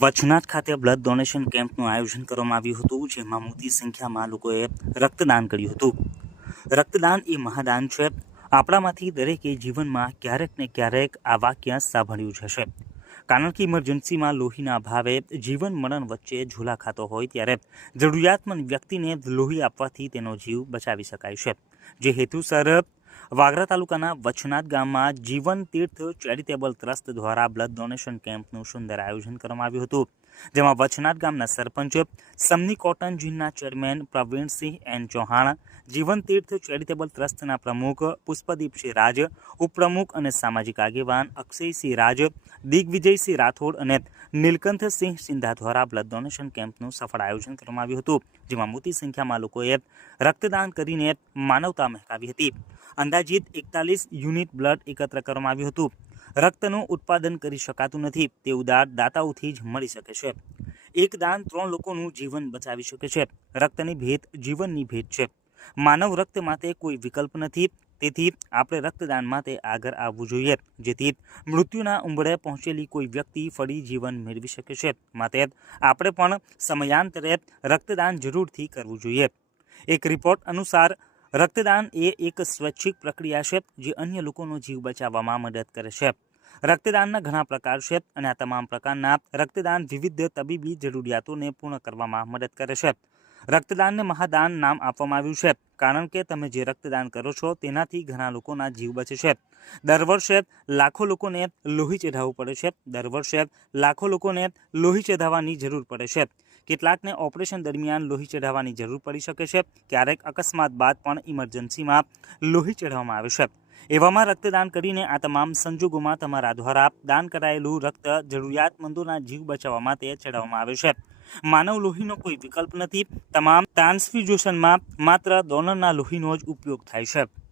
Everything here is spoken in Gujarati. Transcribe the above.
વચનાથ ખાતે બ્લડ ડોનેશન કેમ્પનું આયોજન કરવામાં આવ્યું હતું, જેમાં મોટી સંખ્યામાં લોકોએ રક્તદાન કર્યું હતું. રક્તદાન એ મહાદાન છે. આપણામાંથી દરેકે જીવનમાં ક્યારેક ને ક્યારેક આ વાક્ય સાંભળ્યું જ હશે. કારણ કે ઇમરજન્સીમાં લોહીના અભાવે જીવન મરણ વચ્ચે ઝૂલા ખાતો હોય ત્યારે જરૂરિયાતમંદ વ્યક્તિને લોહી આપવાથી તેનો જીવ બચાવી શકાય છે. જે હેતુસર વાગરા તાલુકાના વચનાથ ગામમાં જીવન તીર્થ ચેરિટેબલ ટ્રસ્ટ દ્વારા બ્લડ ડોનેશન કેમ્પનું સુંદર આયોજન કરવામાં આવ્યું હતું, જેમાં વચનાથ ગામના સરપંચ સમની cotton જીનના chairman Pravinsinh N Chauhan, Jivan Tirth charitable ટ્રસ્ટના પ્રમુખ પુષ્પદીપસિંહ રાજ, ઉપપ્રમુખ અને સામાજિક આગેવાન અક્ષયસિંહ રાજ, દિગ્વિજયસિંહ રાઠોડ અને નીલકંઠસિંહ સિંધા દ્વારા બ્લડ ડોનેશન કેમ્પનું સફળ આયોજન કરવામાં આવ્યું હતું, જેમાં મોટી સંખ્યામાં લોકોએ રક્તદાન કરીને માનવતા મહેકાવી હતી. અંદાજિત એકતાલીસ યુનિટ બ્લડ એકત્ર કરવામાં આવ્યું હતું. રક્તનું ઉત્પાદન કરી શકાતું નથી તે ઉદાર દાતાઓથી જ મળી શકે છે. એક દાન ત્રણ લોકોનું જીવન બચાવી શકે છે. રક્તની ભેટ જીવનની ભેટ છે. માનવ રક્ત માટે કોઈ વિકલ્પ નથી, તેથી આપણે રક્તદાન માટે આગળ આવવું જોઈએ, જેથી મૃત્યુના ઉંબળે પહોંચેલી કોઈ વ્યક્તિ ફરી જીવન મેળવી શકે છે. માટે આપણે પણ સમયાંતરે રક્તદાન જરૂરથી કરવું જોઈએ. એક રિપોર્ટ અનુસાર રક્તદાન એ એક સ્વૈચ્છિક પ્રક્રિયા છે જે અન્ય લોકોનો જીવ બચાવવામાં મદદ કરે છે. રક્તદાનના ઘણા પ્રકાર છે અને આ તમામ પ્રકારના રક્તદાન વિવિધ તબીબી જરૂરિયાતોને પૂર્ણ કરવામાં મદદ કરે છે. રક્તદાનને મહાદાન નામ આપવામાં આવ્યું છે કારણ કે તમે જે રક્તદાન કરો છો તેનાથી ઘણા લોકોના જીવ બચે છે. દર વર્ષે લાખો લોકોને લોહી ચઢાવવું પડે છે. દર વર્ષે લાખો લોકોને લોહી ચઢાવવાની જરૂર પડે છે. કેટલાકને ઓપરેશન દરમિયાન લોહી ચઢાવવાની જરૂર પડી શકે છે. ક્યારેક અકસ્માત બાદ પણ ઇમરજન્સીમાં લોહી ચઢાવવામાં આવે છે. એવામાં રક્તદાન કરીને આ તમામ સંજોગોમાં તમારા દ્વારા દાન કરાયેલું રક્ત જરૂરિયાતમંદોના જીવ બચાવવા માટે ચડાવવામાં આવે છે. માનવ લોહીનો કોઈ વિકલ્પ નથી. તમામ ટ્રાન્સફ્યુઝનમાં માત્ર ડોનરના લોહીનો જ ઉપયોગ થાય છે.